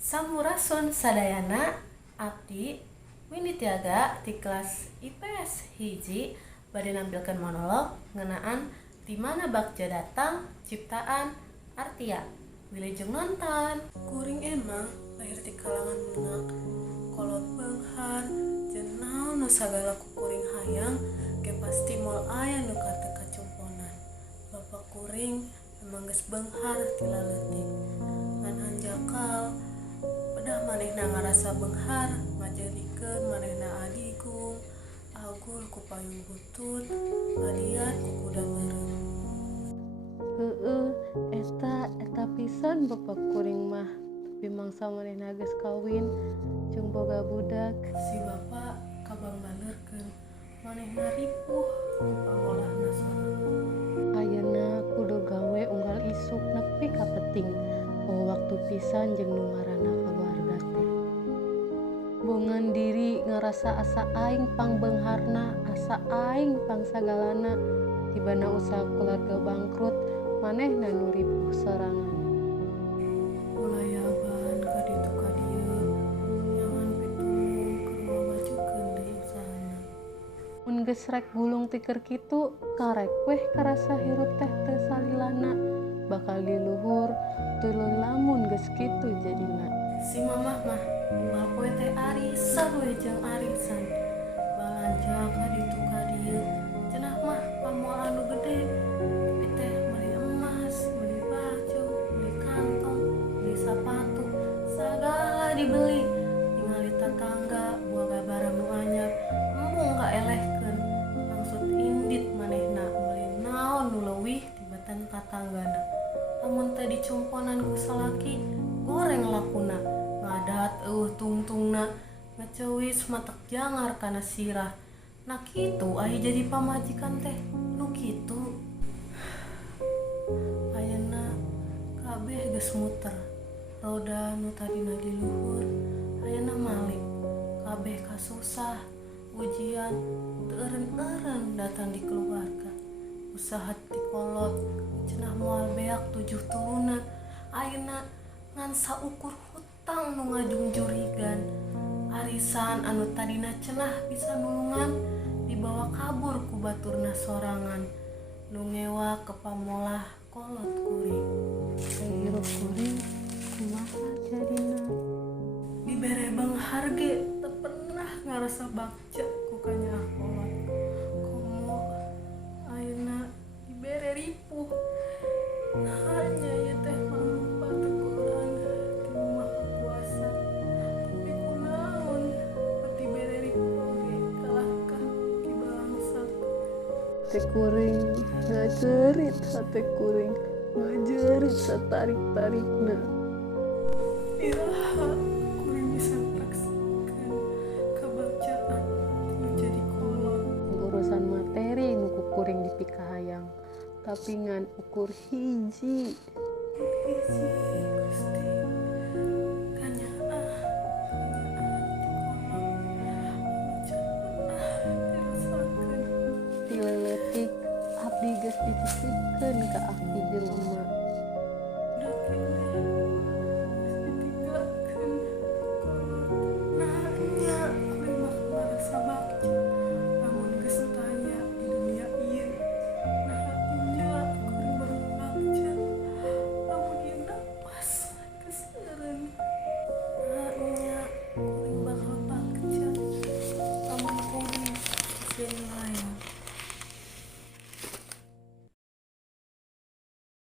Sampurasun sadayana abdi Winitiaga di kelas IPS hiji bade nampilkeun monolog ngeunaan di mana bagja datang ciptaan Artia. Wilujeng nonton. Kuring emang lahir di kalangan lunak, kolot beunghar, jeung naon nu sagala ku kuring hayang ge pasti moal aya nu kateu kacumponan. Bapak kuring emang geus beunghar ti laleutik. Ngan hanjakal pedah manehna ngarasa beunghar ngajadikeun manehna adigung, agul ku payung butut, adian ku kuda beureum. Eta pisan bapak kuring mah, tapi mangsa manehna geus kawin jeung boga budak. Si bapak kabang baneurkeun manehna ripuh pangolahna sorangan. Ayeuna kudu gawe unggal isuk nepi ka peuting. Waktu pisan jeung nu ngaranna kaluarga teh. Bongan diri ngarasa asa aing pangbeungharna, asa aing pangsagalana. Tibana usaha keluarga bangkrut, manehna nu ripuh sorangan. Ulayaban ka ditu ka dieu, nyaman pitulung keur ngabajukeun deui usahana. Mun geus rek gulung ti keur kitu, karek weh karasa hirup teh teu salilana. Bakal diluhur tuluy lamun geus kitu jadina. Si mamah mah unggal poe teh arisan we jeung arisan. Balanja ka ditu ka dieu, cenah mah pamoal anu gede. Tapi teh meuli emas, meuli baju, meuli kantong, meuli sapatu, sagala dibeli. Ningali tatangga boga barang nu anyar, embung kaelehkeun. Maksud indit manehna meuli naon nu leuwih tibatan tatanggana. Lamun teh dicumponan ku salaki, goreng lakuna, ngadat tungtungna, ngeceuwis matek jangar kana sirah. Nah kitu aya jadi pamajikan teh nu kitu. Ayeuna kabeh geus muter, roda nu tadina di luhur ayeuna malik. Kabeh kasusah, ujian teu eureun-eureun datang di keluarga. Usaha ti kolot cenah moal beak 7 turunan, ayeuna ngan saukur hutang nu ngajungjurigan. Arisan anu tadina cenah bisa nulungan dibawa kabur ku baturna sorangan, nu ngewa ke pamolah kolot kuring. Hirup kuring kumaha jadina? Dibere beunghar ge teu pernah ngarasa bagja ku kanyaah kolot. Komo ayeuna dibere ripuh. Hanya ieu teh mangrupa teguran ti Maha Kuasa. Tapi kunaon beti bere ripuh oge kalahkah ki balangsat. Hate kuring ngajerit, hate kuring ngajerit satarik-tarikna. Iraha kuring bisa praksikeun kabagjaan menjadi kolot. Urusan materi nu ku kuring dipikahayang, tapi ngan ukur hiji. Hiji Gusti.